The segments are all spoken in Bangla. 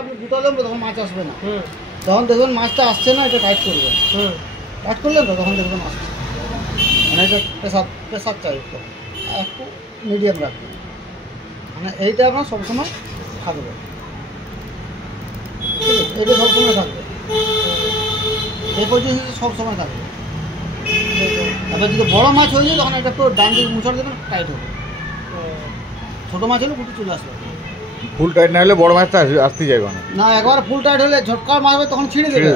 আপনি গুটালেন তখন মাছ আসবে না। যখন দেখবেন মাছটা আসছে না, এটা টাইট করবেন। টাইট করলেন তো তখন দেখবেন আসছে। মানে এটা প্রেসার চাই একটু মিডিয়াম রাখবেন। মানে এইটা আপনার সবসময় থাকবে, এটা সবসময় থাকবে, এই পজিশন সবসময় থাকবে। এবার যদি বড়ো মাছ হয়ে যায় তখন এটা একটু ডান দিকে মুছাড় দেবেন, টাইট হবে। ছোটো মাছ হলে গুটি চলে আসবে। ফুল টাইট না হলে বড় মাছটা আসতে যাবে না, একবার ফুল টাইট হলে ঝটকা মারবে তখন ছিঁড়ে দেবে।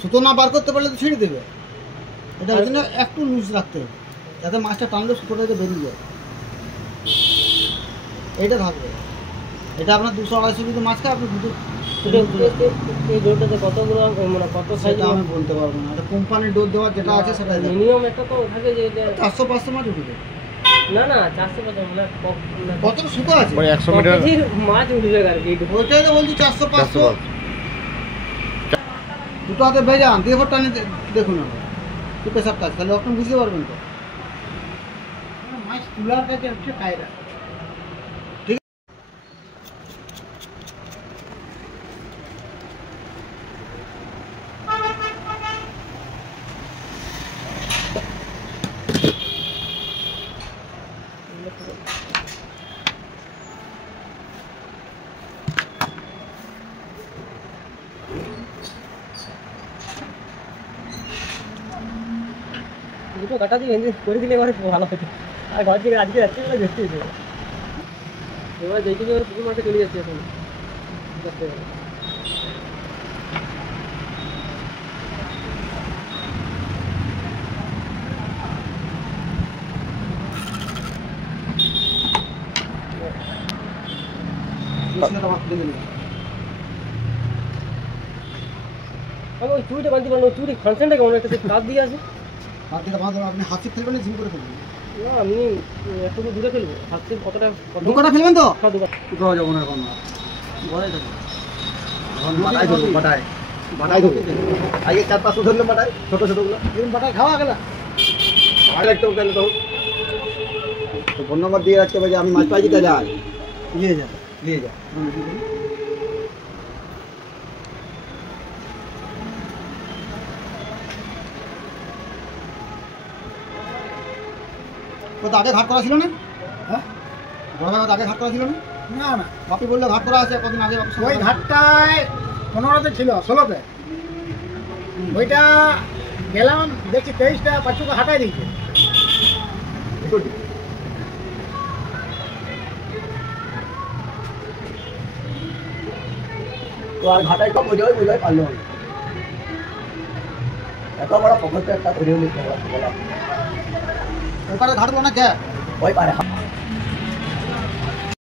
সুতো না বার করতে পারলে তো ছিঁড়ে দেবে। এটার জন্য একটু লুজ রাখতে হবে, যাতে মাছটা টানলে সুতোটাকে বেরিয়ে যায়। এইটা থাকবে। এটা আপনার 200-250 কেজি মাছ খায়, আপনি দুটো এই ডোরটাতে কত গ্রাম মানে কত সাইজ আমি বলতে পারবো না। এটা কোম্পানির ডোর দেওয়া যেটা আছে সেটা মিনিমাম একটা তো থাকে যে 400-500 মাছ উঠবে। না না 450 মানে কত সুতো আছে? 100 মিটার মাছ উঠবে আর কি। ওইটাই তো বলছি 400-500। দুটো হাতে ভেজান দিয়ে ভোট টানি দেখুন কি প্রেশার কাজ, তাহলে আপনি বুঝতে পারবেন তো মাছ তুলার কাছে হচ্ছে কায়দা। ঠিক দুটো কাটা দিয়ে করে দিলে এবারে ভালো হতো। আর ঘর থেকে আজকে যাচ্ছে বলে দেখতে দিতে এবার দেখি যে ওর পুকুর মাঠে চলে যাচ্ছে এখন দেখতে হবে। আমি ওই চুড়িটা বাঁধতে পারলাম, চুড়ি ফাংশনটা কেমন একটা কাজ দিয়ে আছে। হাতটা বাঁধবেন, আপনি হাতে ফেলবেন না ঝিম করে ফেলবেন? না আমি একটু দূরে ফেলবো, হাতে কতটা দুকাটা ফেলবেন তো? হ্যাঁ দুটো কোথাও যাবো না এখন, ঘরে যাবো। বাটাই ধরবো, বাটাই ধরবো। আগে 4-500 ধরলে বাটাই, ছোটো ছোটোগুলো এরকম বাটাই খাওয়া গেল। আর একটা গেলে তো ফোন নম্বর দিয়ে রাখতে হবে যে আমি মাছ পাইছি, তাহলে আয় নিয়ে যা। আগে ঘাট করা ছিল না? হ্যাঁ, আগে ঘাট করা ছিল না? না না, বাপি বললে ঘাট করা আছে কদিন আগে। ওই ঘাটটায় 15তে ছিল, 16তে। ওইটা গেলাম দেখছি 23টা পাঁচুকে হাঁটাই দিয়েছে। তো আর ঘাটাই কম হয়ে যাবে, পারলো এত বড় পকেটে একটা ধরে নিতে হবে। ওখানে ঘাটবো না কে? ওই পারে